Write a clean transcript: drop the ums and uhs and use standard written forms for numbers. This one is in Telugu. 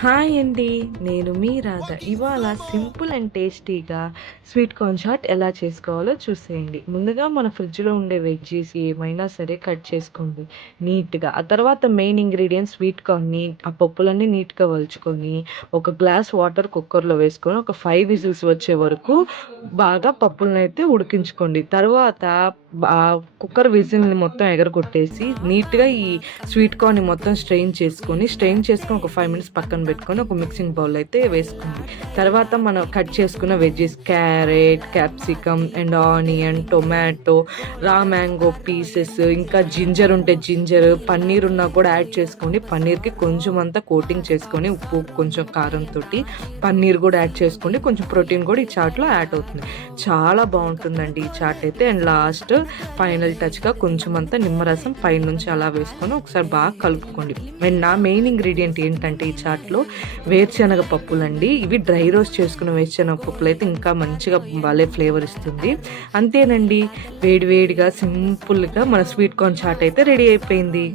హాయ్ అండి. నేను మీ రాధ. ఇవాళ సింపుల్ అండ్ టేస్టీగా స్వీట్ కార్న్ చాట్ ఎలా చేసుకోవాలో చూసేయండి. ముందుగా మన ఫ్రిడ్జ్‌లో ఉండే వెజ్జీస్ ఏమైనా సరే కట్ చేసుకోండి నీట్‌గా. ఆ తర్వాత మెయిన్ ఇంగ్రీడియంట్స్ స్వీట్ కార్న్‌ని, ఆ పప్పులన్నీ నీట్‌గా వలుచుకొని, ఒక గ్లాస్ వాటర్ కుక్కర్‌లో వేసుకొని, ఒక 5 విజిల్స్ వచ్చే వరకు బాగా పప్పులనైతే ఉడికించుకోండి. తర్వాత కుక్కర్ విజిల్‌ని మొత్తం ఎగరగొట్టేసి, నీట్‌గా ఈ స్వీట్ కార్న్‌ని మొత్తం స్ట్రెయిన్ చేసుకొని ఒక 5 మినిట్స్ పక్కన పెట్టుకొని ఒక మిక్సింగ్ బౌల్ అయితే వేసుకోండి. తర్వాత మనం కట్ చేసుకున్న veggies carrot, capsicum and onion, tomato, raw mango pieces, ఇంకా జింజర్ ఉంటే జింజర్, పన్నీర్ ఉన్నా కూడా యాడ్ చేసుకోండి. పన్నీర్‌కి కొంచెం అంతా కోటింగ్ చేసుకొని ఉప్పు, కొంచెం కారంతోటి పన్నీర్ కూడా యాడ్ చేసుకోండి. కొంచెం ప్రోటీన్ కూడా ఈ చాట్‌లో యాడ్ అవుతుంది. చాలా బావుంటుందండి ఈ చాట్ అయితే. అండ్ లాస్ట్ ఫైనల్ టచ్‌గా కొంచెం అంతా నిమ్మరసం పైనుంచి అలా వేసుకొని ఒకసారి బాగా కలుపుకోండి. అండ్ నా మెయిన్ ఇంగ్రీడియంట్ ఏంటంటే ఈ చాట్‌లో వేరుశనగ పప్పులండి. ఇవి డ్రై రోస్ట్ చేసుకున్న వేరుశనగ పప్పులైతే ఇంకా మంచిగా భలే ఫ్లేవర్ ఇస్తుంది. అంతేనండి, వేడి వేడిగా సింపుల్‌గా మన స్వీట్ కార్న్ చాట్ అయితే రెడీ అయిపోయింది.